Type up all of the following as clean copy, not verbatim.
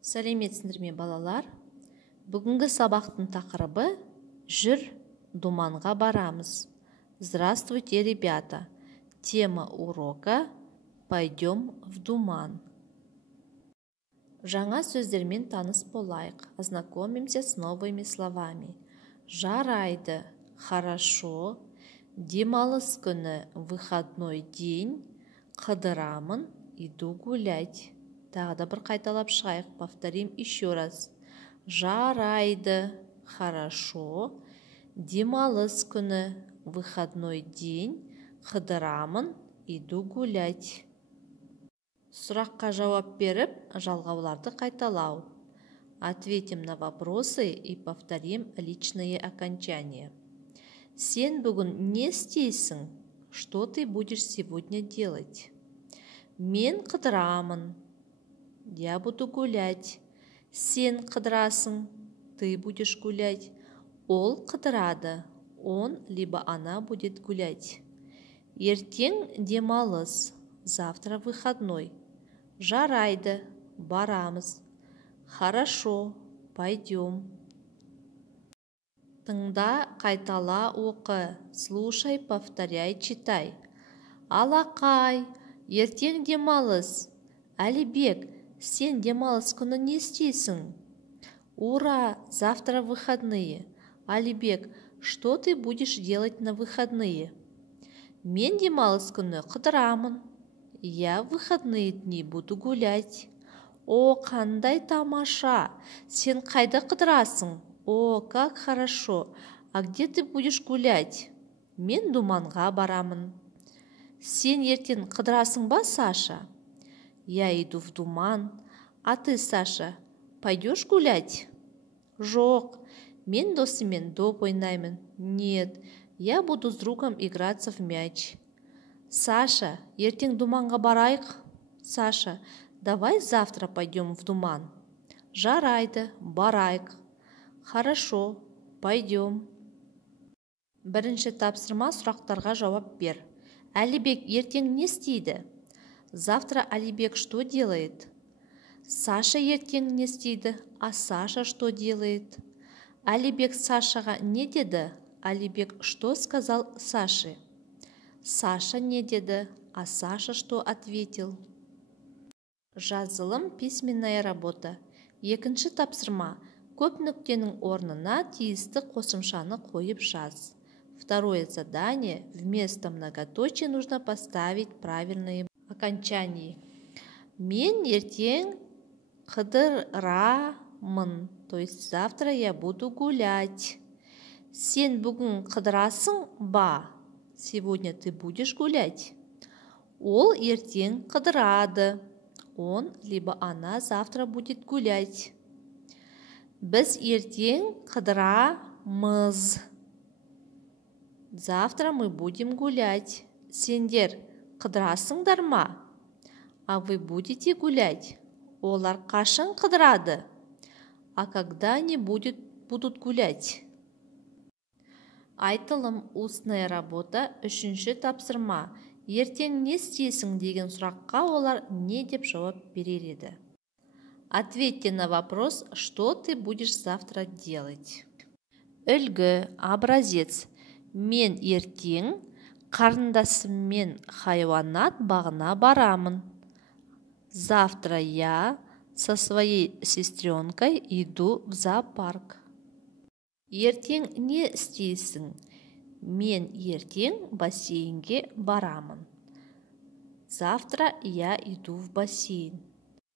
Сәлеметсіңдер ме балалар? Бүгінгі сабақтың тақырыбы «Жүр, думанға барамыз». Здравствуйте, ребята! Тема урока «Пойдем в Думан». Жаңа сөздермен таныс болайық. Ознакомимся с новыми словами. Жарайды, хорошо, демалыс күні, выходной день, қыдырамын, иду гулять. Тағы да бір қайталап шығайық. Повторим еще раз. Жарайды, хорошо, демалыс күні, выходной день, қыдырамын, иду гулять. Сұраққа жауап беріп, жалғауларды қайталау. Ответим на вопросы и повторим личные окончания. Сен бүгін не істейсің? Что ты будешь сегодня делать? Мен қыдырамын. Я буду гулять. Сен қыдырасың. Ты будешь гулять. Ол қыдырады. Он либо она будет гулять. Ертең демалыс. Завтра выходной. Жарайды. Барамыз. Хорошо. Пойдем. Тыңда, қайтала, оқы. Слушай, повторяй, читай. Алақай, ертең демалыс. Әлібек, сен демалыс күні не істейсің? Ура, завтра выходные. Алибек, что ты будешь делать на выходные? Мен демалыс күні қыдырамын. Я в выходные дни буду гулять. О, қандай тамаша! Сен қайда қыдырасың? О, как хорошо! А где ты будешь гулять? Мен Думанға барамын. Сен ертең қыдырасың ба, Саша? Я иду в Думан. А ты, Саша, пойдешь гулять? Жоқ, мен досыммен доп ойнаймын. Нет, я буду с другом играться в мяч. Саша, ертең Думанға барайық? Саша, давай завтра пойдем в Думан. Жарайды, барайық. Хорошо, пойдем. Бірінші тапсырма, сұрақтарға жауап бер. Әлібек ертең не істейді? Завтра Алибек что делает? Саша ертең не істейді? А Саша что делает? Алибек Сашаға не деді? Алибек что сказал Саше? Саша не деді? А Саша что ответил? Жазылым, письменная работа. Екінші тапсырма. Көп нүктенің орнына тиісті қосымшаны қойып жаз. Второе задание. Вместо многоточия нужно поставить правильные окончания. Мен ертең қыдырамын. То есть завтра я буду гулять. Сен бүгін қыдырасың ба? Сегодня ты будешь гулять. Ол ертең қыдырады. Он либо она завтра будет гулять. Біз ертең қыдырамыз. Завтра мы будем гулять. Сендер қыдырасыңдар ма? А вы будете гулять? Олар қашан қыдырады? А когда они будут гулять? Айтылым, устная работа, үшінші тапсырма. Ертең не істейсің деген сұраққа олар не деп жауап берер еді? Ответьте на вопрос, что ты будешь завтра делать. Үлгі, образец. Мен ертең қарындасыммен хайуанат бағына барамын. Завтра я со своей сестренкой иду в зоопарк. Ертең не істейсің? Мен ертең бассейнге барамын. Завтра я иду в бассейн.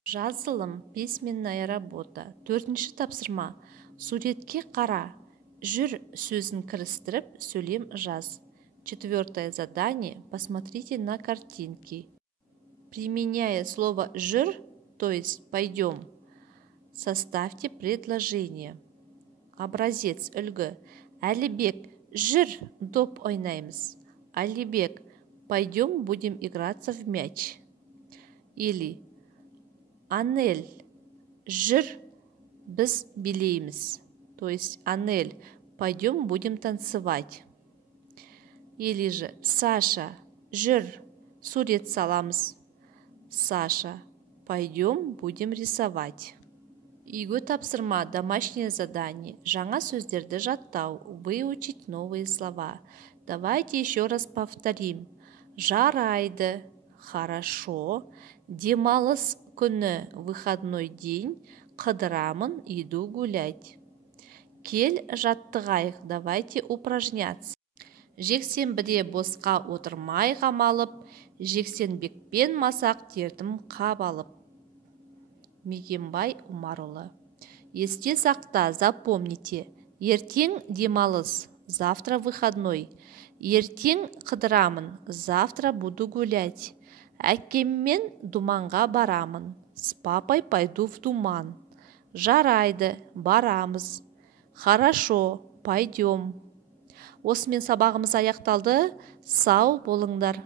Жазылым, письменная работа. Төртінші тапсырма. Суретке қара. Жүр сөзін кірістіріп, сөйлем жаз. Четвертое задание. Посмотрите на картинки. Применяя слово «жүр», то есть «пойдем», составьте предложение. Образец, үлгі. Әлібек, жүр, доп ойнаймыз. Алибек, пойдем будем играться в мяч. Или Анель, жүр, біз билейміз. То есть Анель, пойдем будем танцевать. Или же Саша, жүр, сурет саламыз. Саша, пойдем будем рисовать. Үйге тапсырма, домашнее задание. Жаңа сөздерді жаттау. Выучить новые слова. Давайте еще раз повторим. Жарайды, хорошо. Демалыс күні, выходной день. Қыдырамын, иду гулять. Кел жаттығайық, давайте упражняться. Жексенбіде босқа отырмай қамалып, жексенбекпен масақ тердім қап алып. Мегенбай Умарұлы. Есте сақта, запомните. Ертең демалыс, завтра выходной. Ертең қыдырамын, завтра буду гулять. Әкеммен думанға барамын. С папой пойду в думан. Жарайды, барамыз. Хорошо, пойдем. Осымен сабағымыз аяқталды. Сау болыңдар.